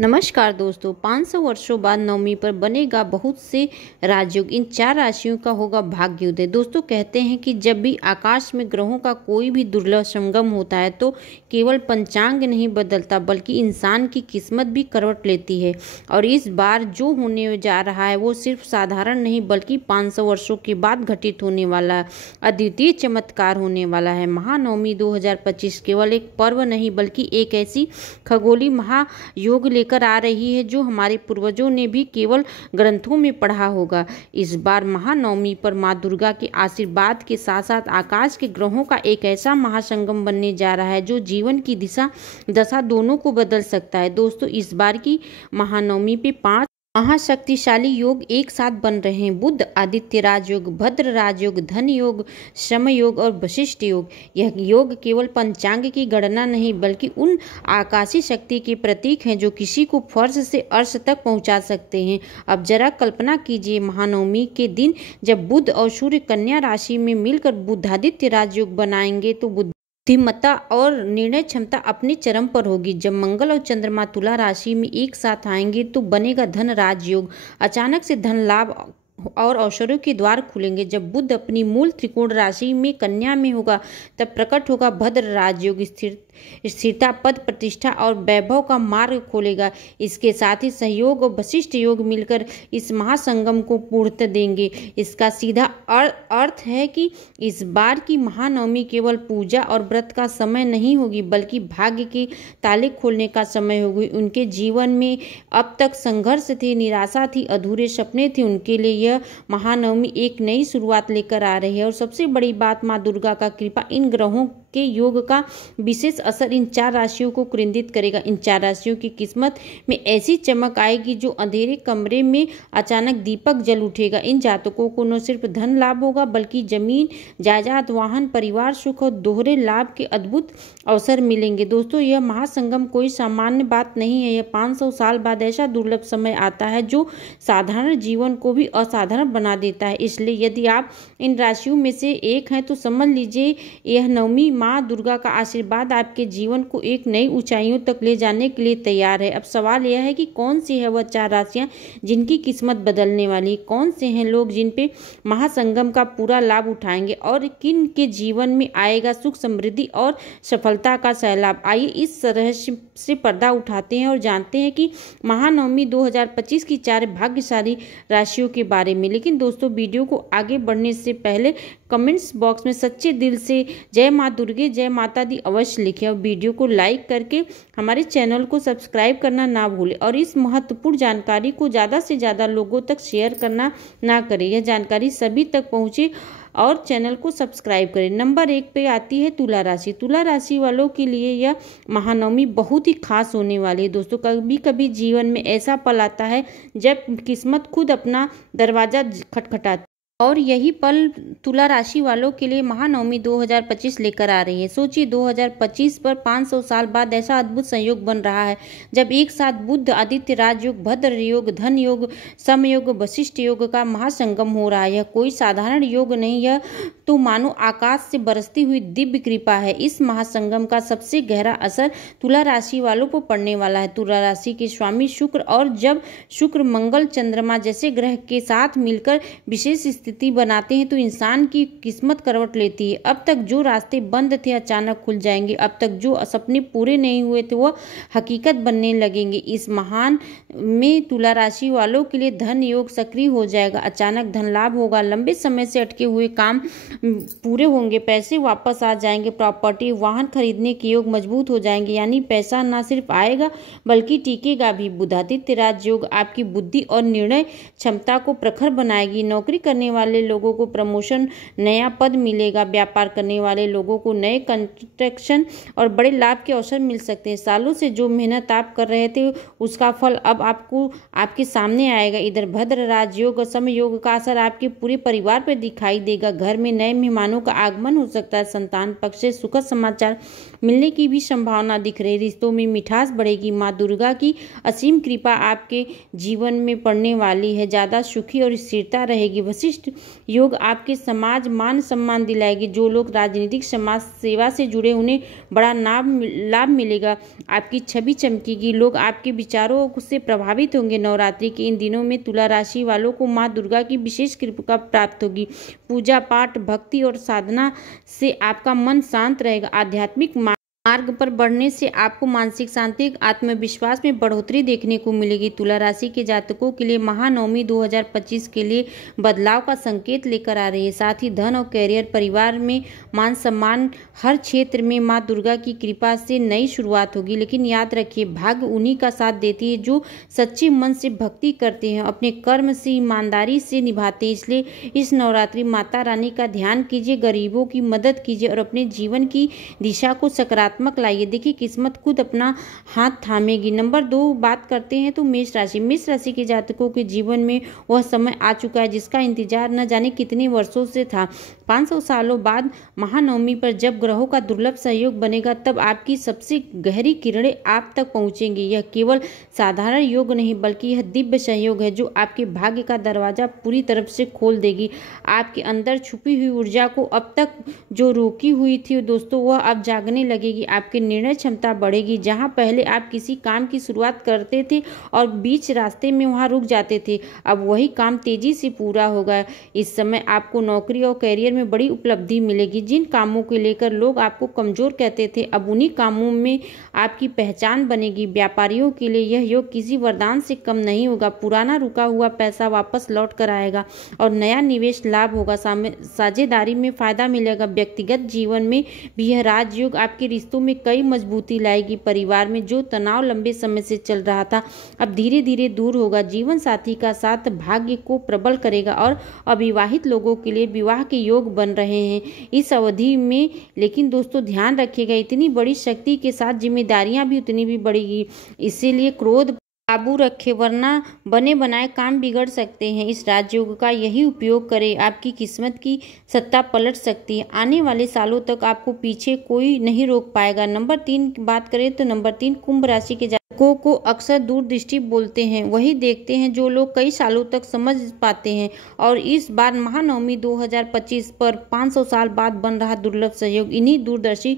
नमस्कार दोस्तों, 500 वर्षों बाद नवमी पर बनेगा बहुत से राजयोग। इन 4 राशियों का होगा भाग्योदय। दोस्तों, कहते हैं कि जब भी आकाश में ग्रहों का कोई भी दुर्लभ संगम होता है तो केवल पंचांग नहीं बदलता बल्कि इंसान की किस्मत भी करवट लेती है। और इस बार जो होने जा रहा है वो सिर्फ साधारण नहीं बल्कि 500 वर्षों के बाद घटित होने वाला अद्वितीय चमत्कार होने वाला है। महानवमी 2025 केवल एक पर्व नहीं बल्कि एक ऐसी खगोलीय महायोग कर आ रही है जो हमारे पूर्वजों ने भी केवल ग्रंथों में पढ़ा होगा। इस बार महानवमी पर मां दुर्गा के आशीर्वाद के साथ साथ आकाश के ग्रहों का एक ऐसा महासंगम बनने जा रहा है जो जीवन की दशा दोनों को बदल सकता है। दोस्तों, इस बार की महानवमी पे 5 महाशक्तिशाली योग एक साथ बन रहे हैं। बुध आदित्य राजयोग, भद्र राजयोग, धन योग, श्रम योग और वशिष्ठ योग। यह योग केवल पंचांग की गणना नहीं बल्कि उन आकाशीय शक्ति के प्रतीक हैं जो किसी को फर्श से अर्श तक पहुंचा सकते हैं। अब जरा कल्पना कीजिए, महानवमी के दिन जब बुध और सूर्य कन्या राशि में मिलकर बुधादित्य राजयोग बनाएंगे तो बुद्धिमत्ता और निर्णय क्षमता अपने चरम पर होगी। जब मंगल और चंद्रमा तुला राशि में एक साथ आएंगे तो बनेगा धन राजयोग। अचानक से धन लाभ और अवसरों के द्वार खुलेंगे। जब बुध अपनी मूल त्रिकोण राशि में कन्या में होगा तब प्रकट होगा भद्र राजयोग। स्थिरता, पद प्रतिष्ठा और वैभव का मार्ग खोलेगा। इसके साथ ही सहयोग और वशिष्ठ योग मिलकर इस महासंगम को पूर्णता देंगे। इसका सीधा अर्थ है कि इस बार की महानवमी केवल पूजा और व्रत का समय नहीं होगी बल्कि भाग्य के ताले खोलने का समय होगी। उनके जीवन में अब तक संघर्ष थे, निराशा थी, अधूरे सपने थे, उनके लिए यह महानवमी एक नई शुरुआत लेकर आ रही है। और सबसे बड़ी बात, मां दुर्गा का कृपा इन ग्रहों के योग का विशेष असर इन 4 राशियों को केंद्रित करेगा। इन 4 राशियों की किस्मत में ऐसी चमक आएगी जो अंधेरे कमरे में अचानक दीपक जल उठेगा। इन जातकों को न सिर्फ धन लाभ होगा बल्कि जमीन, जायदाद, वाहन, परिवार सुख और दोहरे लाभ के अद्भुत अवसर मिलेंगे। दोस्तों, यह महासंगम कोई सामान्य बात नहीं है। यह 500 साल बाद ऐसा दुर्लभ समय आता है जो साधारण जीवन को भी असाधारण बना देता है। इसलिए यदि आप इन राशियों में से एक हैं तो समझ लीजिए यह नवमी माँ दुर्गा का आशीर्वाद आपके जीवन को एक नई ऊंचाइयों तक ले जाने के लिए तैयार है। अब सवाल यह है कि कौन सी है वह 4 राशियां जिनकी किस्मत बदलने वाली, कौन से हैं लोग जिन पे महासंगम का पूरा लाभ उठाएंगे और किन के जीवन में आएगा सुख, समृद्धि और सफलता का सैलाब। आइए इस रहस्य से पर्दा उठाते हैं और जानते हैं कि महानवमी 2025 की 4 भाग्यशाली राशियों के बारे में। लेकिन दोस्तों, वीडियो को आगे बढ़ने से पहले कमेंट्स बॉक्स में सच्चे दिल से जय माँ दुर्गे, जय माता दी अवश्य लिखें और वीडियो को लाइक करके हमारे चैनल को सब्सक्राइब करना ना भूलें और इस महत्वपूर्ण जानकारी को ज़्यादा से ज़्यादा लोगों तक शेयर करना ना करें। यह जानकारी सभी तक पहुँचे और चैनल को सब्सक्राइब करें। नंबर 1 पे आती है तुला राशि। तुला राशि वालों के लिए यह महानवमी बहुत ही खास होने वाली है। दोस्तों, कभी कभी जीवन में ऐसा पल आता है जब किस्मत खुद अपना दरवाजा खटखटाती और यही पल तुला राशि वालों के लिए महानवमी 2025 लेकर आ रही है। सोचिए, 2025 पर 500 साल बाद ऐसा अद्भुत संयोग बन रहा है जब एक साथ बुध आदित्य राजयोग, भद्र योग, धन योग, सम योग, वशिष्ठ योग का महासंगम हो रहा है। यह कोई साधारण योग नहीं, यह तो मानो आकाश से बरसती हुई दिव्य कृपा है। इस महासंगम का सबसे गहरा असर तुला राशि वालों पर पड़ने वाला है। तुला राशि के स्वामी शुक्र, और जब शुक्र, मंगल, चंद्रमा जैसे ग्रह के साथ मिलकर विशेष स्थिति बनाते हैं तो इंसान की किस्मत करवट लेती है। अब तक जो रास्ते बंद थे अचानक खुल जाएंगे। अब तक जो सपने पूरे नहीं हुए थे वो हकीकत बनने लगेंगे। इस महान में तुला राशि वालों के लिए धन योग सक्रिय हो जाएगा। अचानक धन लाभ होगा, लंबे समय से अटके हुए काम पूरे होंगे, पैसे वापस आ जाएंगे, प्रॉपर्टी, वाहन खरीदने के योग मजबूत हो जाएंगे। यानी पैसा न सिर्फ आएगा बल्कि टिकेगा भी। बुधादित्य राजयोग आपकी बुद्धि और निर्णय क्षमता को प्रखर बनाएगी। नौकरी करने वाले लोगों को प्रमोशन, नया पद मिलेगा। व्यापार करने वाले लोगों को नए कंस्ट्रक्शन और बड़े लाभ के अवसर मिल सकते हैं। सालों से जो मेहनत आप कर रहे थे उसका फल अब आपको आपके सामने आएगा। इधर भद्र राजयोग और सम योग का असर आपके पूरे परिवार पर दिखाई देगा। घर में नए मेहमानों का आगमन हो सकता है। संतान पक्ष से सुखद समाचार मिलने की भी संभावना दिख रही है। रिश्तों में मिठास बढ़ेगी। माँ दुर्गा की असीम कृपा आपके जीवन में पड़ने वाली है। ज्यादा सुखी और स्थिरता रहेगी। वशिष्ठ योग आपके समाज मान सम्मान दिलाएगी। जो लोग राजनीतिक समाज सेवा से जुड़े उन्हें बड़ा लाभ मिलेगा। आपकी छवि चमकेगी, लोग आपके विचारों से प्रभावित होंगे। नवरात्रि के इन दिनों में तुला राशि वालों को माँ दुर्गा की विशेष कृपा प्राप्त होगी। पूजा पाठ, भक्ति और साधना से आपका मन शांत रहेगा। आध्यात्मिक मार्ग पर बढ़ने से आपको मानसिक शांति, आत्मविश्वास में बढ़ोतरी देखने को मिलेगी। तुला राशि के जातकों के लिए महानवमी 2025 के लिए बदलाव का संकेत लेकर आ रही है। साथ ही धन और कैरियर, परिवार में मान सम्मान, हर क्षेत्र में मां दुर्गा की कृपा से नई शुरुआत होगी। लेकिन याद रखिए, भाग्य उन्हीं का साथ देती है जो सच्चे मन से भक्ति करते हैं, अपने कर्म से ईमानदारी से निभाते हैं। इसलिए इस नवरात्रि माता रानी का ध्यान कीजिए, गरीबों की मदद कीजिए और अपने जीवन की दिशा को सकारात्मक लाइए। देखिए, किस्मत खुद अपना हाथ थामेगी। नंबर 2 बात करते हैं तो मेष राशि। मेष राशि के जातकों के जीवन में वह समय आ चुका है जिसका इंतजार न जाने कितने वर्षों से था। 500 सालों बाद महानवमी पर जब ग्रहों का दुर्लभ सहयोग बनेगा, तब आपकी सबसे गहरी किरणें आप तक पहुंचेंगी। यह केवल साधारण योग नहीं बल्कि यह दिव्य सहयोग है जो आपके भाग्य का दरवाजा पूरी तरफ से खोल देगी। आपके अंदर छुपी हुई ऊर्जा को अब तक जो रोकी हुई थी दोस्तों, वह अब जागने लगेगी। आपकी निर्णय क्षमता बढ़ेगी। जहां पहले आप किसी काम की शुरुआत करते थे और बीच रास्ते में वहां रुक जाते थे, अब वही काम तेजी से पूरा होगा। इस समय आपको नौकरी और कैरियर में बड़ी उपलब्धि मिलेगी। जिन कामों को लेकर लोग आपको कमजोर कहते थे, अब उन्हीं कामों में आपकी पहचान बनेगी। व्यापारियों के लिए यह योग किसी वरदान से कम नहीं होगा। पुराना रुका हुआ पैसा वापस लौट कर आएगा और नया निवेश लाभ होगा। साझेदारी में फायदा मिलेगा। व्यक्तिगत जीवन में भी यह राजयोग आपके रिश्तों में कई मजबूती लाएगी। परिवार में जो तनाव लंबे समय से चल रहा था, अब धीरे धीरे दूर होगा। जीवन साथी का साथ भाग्य को प्रबल करेगा और अविवाहित लोगों के लिए विवाह के योग बन रहे हैं इस अवधि में। लेकिन दोस्तों ध्यान रखिएगा, इतनी बड़ी शक्ति के साथ जिम्मेदारियां भी उतनी भी बढ़ेगी। इसीलिए क्रोध काबू रखें, वरना बने बनाए काम बिगड़ सकते हैं। इस राजयोग का यही उपयोग करें, आपकी किस्मत की सत्ता पलट सकती है। आने वाले सालों तक आपको पीछे कोई नहीं रोक पाएगा। नंबर 3 की बात करें तो नंबर 3 कुंभ राशि के जातकों को अक्सर दूरदृष्टि बोलते हैं, वही देखते हैं जो लोग कई सालों तक समझ पाते हैं। और इस बार महानवमी 2025 पर 500 साल बाद बन रहा दुर्लभ सहयोग इन्हीं दूरदर्शी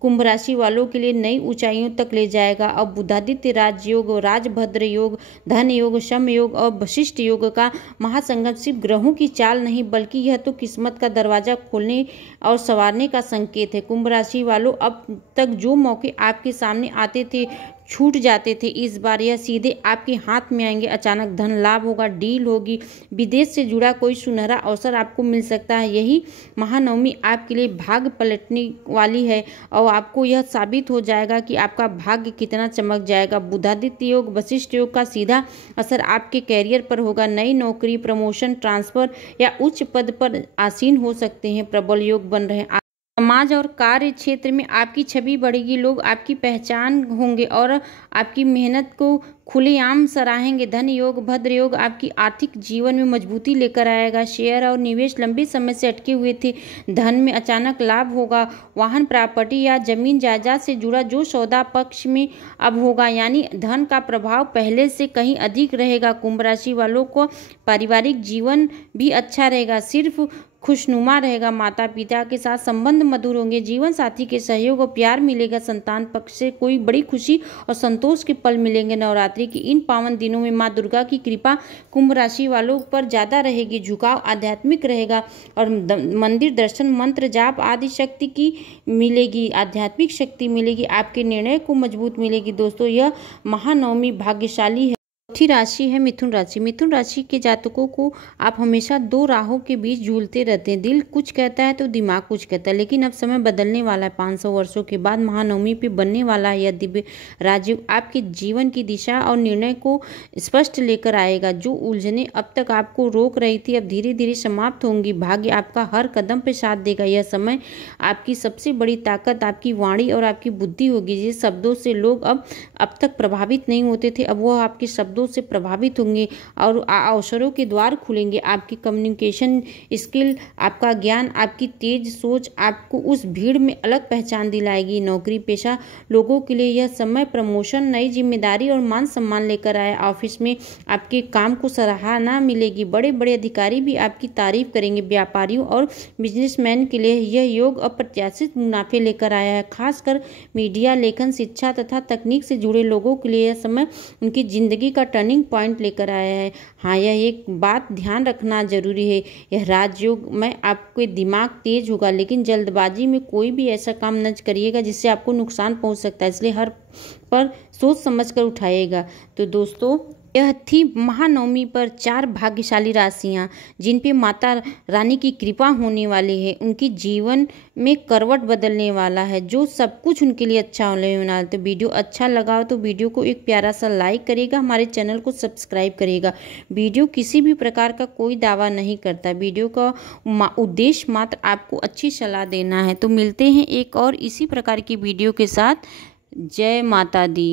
कुंभ राशि वालों के लिए नई ऊंचाइयों तक ले जाएगा। अब बुधादित्य राजयोग, राजभद्र योग, धन योग, शम योग और वशिष्ठ योग का महासंगम सिर्फ ग्रहों की चाल नहीं बल्कि यह तो किस्मत का दरवाजा खोलने और संवारने का संकेत है। कुंभ राशि वालों, अब तक जो मौके आपके सामने आते थे, छूट जाते थे, इस बार यह सीधे आपके हाथ में आएंगे। अचानक धन लाभ होगा, डील होगी, विदेश से जुड़ा कोई सुनहरा अवसर आपको मिल सकता है। यही महानवमी आपके लिए भाग्य पलटने वाली है और आपको यह साबित हो जाएगा कि आपका भाग्य कितना चमक जाएगा। बुधादित्य योग, वशिष्ठ योग का सीधा असर आपके कैरियर पर होगा। नई नौकरी, प्रमोशन, ट्रांसफर या उच्च पद पर आसीन हो सकते हैं। प्रबल योग बन रहे हैं। समाज और कार्य क्षेत्र में आपकी छवि बढ़ेगी। लोग आपकी पहचान होंगे और आपकी मेहनत को खुलेआम सराहेंगे। धन योग, भद्र योग आपकी आर्थिक जीवन में मजबूती लेकर आएगा। शेयर और निवेश लंबे समय से अटके हुए थे, धन में अचानक लाभ होगा। वाहन, प्रॉपर्टी या जमीन जायदाद से जुड़ा जो सौदा पक्ष में अब होगा, यानी धन का प्रभाव पहले से कहीं अधिक रहेगा। कुंभ राशि वालों को पारिवारिक जीवन भी अच्छा रहेगा, सिर्फ खुशनुमा रहेगा। माता पिता के साथ संबंध मधुर होंगे। जीवन साथी के सहयोग और प्यार मिलेगा। संतान पक्ष से कोई बड़ी खुशी और संतोष के पल मिलेंगे। नवरात्रि के इन पावन दिनों में मां दुर्गा की कृपा कुंभ राशि वालों पर ज्यादा रहेगी। झुकाव आध्यात्मिक रहेगा और मंदिर दर्शन, मंत्र जाप आदि शक्ति की मिलेगी, आध्यात्मिक शक्ति मिलेगी। आपके निर्णय को मजबूत मिलेगी। दोस्तों, यह महानवमी भाग्यशाली है। चौथी राशि है मिथुन राशि। मिथुन राशि के जातकों को आप हमेशा 2 राहों के बीच झूलते रहते हैं। दिल कुछ कहता है तो दिमाग कुछ कहता है, लेकिन अब समय बदलने वाला है। 500 वर्षों के बाद महानवमी पे बनने वाला है यह दिव्य राजयोग आपके जीवन की दिशा और निर्णय को स्पष्ट लेकर आएगा। जो उलझने अब तक आपको रोक रही थी, अब धीरे धीरे समाप्त होंगी। भाग्य आपका हर कदम पे साथ देगा। यह समय आपकी सबसे बड़ी ताकत आपकी वाणी और आपकी बुद्धि होगी। जिस शब्दों से लोग अब तक प्रभावित नहीं होते थे, अब वह आपके शब्दों शब्दों से प्रभावित होंगे और अवसरों के द्वार खुलेंगे। आपकी कम्युनिकेशन स्किल, आपका ज्ञान, आपकी तेज सोच आपको उस भीड़ में अलग पहचान दिलाएगी। नौकरी पेशा लोगों के लिए यह समय प्रमोशन, नई जिम्मेदारी और मान सम्मान लेकर आए। ऑफिस में आपके काम को सराहना मिलेगी। बड़े बड़े अधिकारी भी आपकी तारीफ करेंगे। व्यापारियों और बिजनेसमैन के लिए यह योग अप्रत्याशित मुनाफे लेकर आया है। खासकर मीडिया, लेखन, शिक्षा तथा तकनीक से जुड़े लोगों के लिए यह समय उनकी जिंदगी का टर्निंग पॉइंट लेकर आया है। हाँ, यह एक बात ध्यान रखना जरूरी है, यह राजयोग में आपके दिमाग तेज होगा, लेकिन जल्दबाजी में कोई भी ऐसा काम न करिएगा जिससे आपको नुकसान पहुंच सकता है, इसलिए हर पर सोच समझ कर उठाइएगा। तो दोस्तों, यह थी महानवमी पर 4 भाग्यशाली राशियां जिन पे माता रानी की कृपा होने वाली है। उनकी जीवन में करवट बदलने वाला है, जो सब कुछ उनके लिए अच्छा होने वाला है। तो वीडियो अच्छा लगा हो तो वीडियो को एक प्यारा सा लाइक करिएगा, हमारे चैनल को सब्सक्राइब करिएगा। वीडियो किसी भी प्रकार का कोई दावा नहीं करता, वीडियो का उद्देश्य मात्र आपको अच्छी सलाह देना है। तो मिलते हैं एक और इसी प्रकार की वीडियो के साथ। जय माता दी।